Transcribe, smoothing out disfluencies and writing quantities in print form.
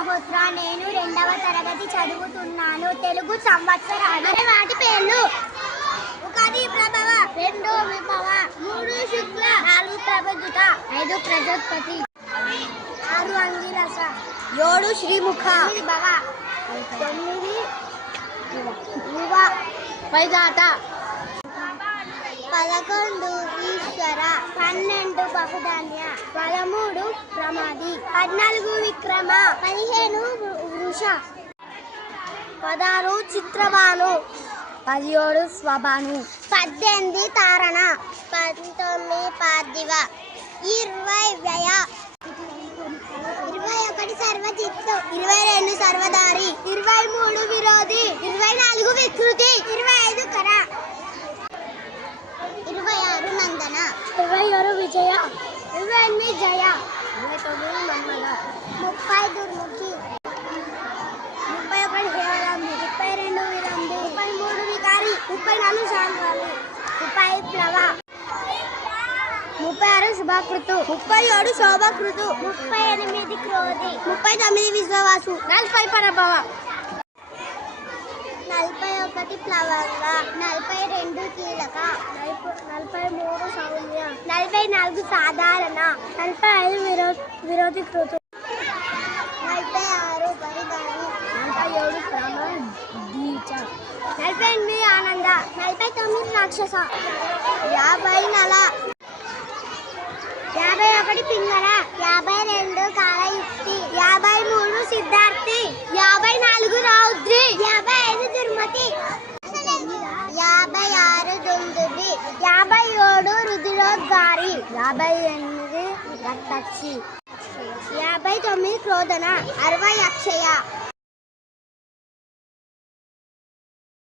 మహోత్రా. నేను 2వ తరగతి చదువుతున్నాను. తెలుగు సంవత్సరాలు వాటి పేర్లు: 1 ప్రభవ, 2 విభవ, 3 శుక్ల, 4 ప్రభదుత, 5 ప్రజాపతి, 6 అంగిరస, 7 శ్రీముఖ, 8 భవ, 9 యువ, వైదాత, 11 ఈశ్వర, 12 బహుధాన్య, 13 ప్రమాది, 14 విక్రమ, 15 వృష, 16 చిత్రవాను, 17 స్వభాను, 18 తారణ, 19 పార్థివ, 20 వ్యయ, 21 సర్వజిత్తు, 22 సర్వధారి, 23 విరోధి, 24 వికృతి, 25 కర, 26 నందన, 27 విజయ, 28 జయ, 29 మన్మద, 30 దుర్ముఖి, 31 హేవలంబి, 32 విలంబి, 33 వికారి, 34 శాంగాలి, 30 ప్లవ, 36 శుభకృతు, 37 శోభకృతు, 38 క్రోధి, 39 విశ్వవాసు, 40 పరభవ, 41 ప్లవంగ, 42 కీలక, 43 సౌమ్య, 44 సాధారణ, 45 విరోధి కృతు, 46 పరిధాని, 47 ప్రమదీచ, 48 ఆనంద, 49 రాక్షస, 50 నల, 51 పింగళ, 52 కాలయుక్తి, 53 సిద్ధార్థి, 54 రౌద్రి, 55 దుర్మతి, 56 దుందుబి, 57 రుధిరోద్గారి, 58 రక్తక్షి, 59 క్రోధన, 60 అక్ష,